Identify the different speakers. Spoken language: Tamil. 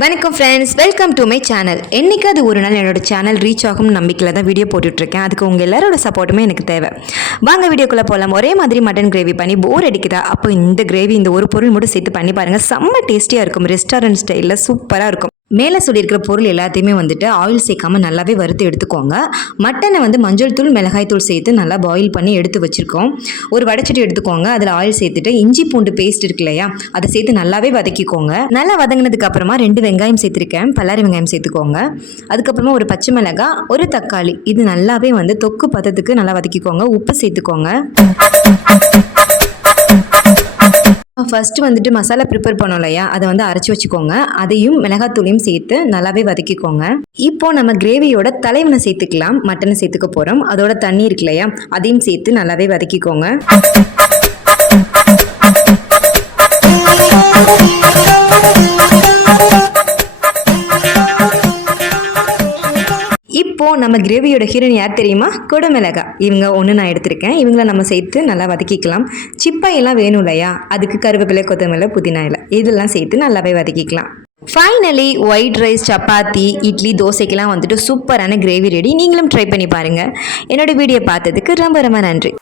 Speaker 1: வணக்கம் friends welcome to my channel என்றைக்கு அது ஒரு நாள் என்னோட சேனல் ரீச் ஆகும் நம்பிக்கையில் தான் வீடியோ போட்டுட்ருக்கேன். அதுக்கு உங்கள் எல்லாரோட சப்போர்ட்டுமே எனக்கு தேவை. வாங்க வீடியோக்குள்ளே போகலாம் ஒரே மாதிரி மட்டன் கிரேவி பண்ணி போர் அடிக்குதா? அப்போ இந்த கிரேவி இந்த ஒரு பொருள் மட்டும் சேர்த்து பண்ணி பாருங்கள் செம்ம டேஸ்டியாக இருக்கும். ரெஸ்டாரண்ட் ஸ்டைலில் சூப்பராக இருக்கும். மேலே சொல்லியிருக்கிற பொருள் எல்லாத்தையுமே வந்துட்டு ஆயில் சேர்க்காமல் நல்லாவே வறுத்து எடுத்துக்கோங்க. மட்டனை வந்து மஞ்சள் தூள் மிளகாய் தூள் சேர்த்து நல்லா பாயில் பண்ணி எடுத்து வச்சுருக்கோம். ஒரு வடைச்சட்டி எடுத்துக்கோங்க. அதில் ஆயில் சேர்த்துட்டு இஞ்சி பூண்டு பேஸ்ட் இருக்கு இல்லையா அதை சேர்த்து நல்லாவே வதக்கிக்கோங்க. நல்லா வதங்கினதுக்கு அப்புறமா ரெண்டு வெங்காயம் சேர்த்துருக்கேன். பல்லாரி வெங்காயம் சேர்த்துக்கோங்க. அதுக்கப்புறமா ஒரு பச்சை மிளகாய் ஒரு தக்காளி. இது நல்லாவே வந்து தொக்கு பதத்துக்கு நல்லா வதக்கிக்கோங்க. உப்பு சேர்த்துக்கோங்க. ஃபஸ்ட்டு வந்துட்டு மசாலா ப்ரிப்பேர் பண்ணோம் இல்லையா? அதை வந்து அரைச்சி வச்சுக்கோங்க. அதையும் மிளகாத்தூளையும் சேர்த்து நல்லாவே வதக்கிக்கோங்க. இப்போ நம்ம கிரேவியோட தலைவனை சேர்த்துக்கலாம். மட்டனை சேர்த்துக்க போகிறோம் அதோட தண்ணி இருக்கு இல்லையா? அதையும் சேர்த்து நல்லாவே வதக்கிக்கோங்க. இப்போது நம்ம கிரேவியோட ஹீரோயின் யார் தெரியுமா? குடமிளகா. இவங்க ஒன்று நான் எடுத்திருக்கேன். இவங்கள நம்ம சேர்த்து நல்லா வதக்கிக்கலாம். சிப்பாயெல்லாம் வேணும் இல்லையா? அதுக்கு கருவேப்பிலை கொத்தமல்லி புதினா இலை. இதெல்லாம் சேர்த்து நல்லாவே வதக்கிக்கலாம். Finally white rice chapati idli தோசைக்கெல்லாம் வந்துட்டு சூப்பரான கிரேவி ரெடி நீங்களும் ட்ரை பண்ணி பாருங்கள் என்னோட வீடியோ பார்த்ததுக்கு ரொம்ப ரொம்ப நன்றி.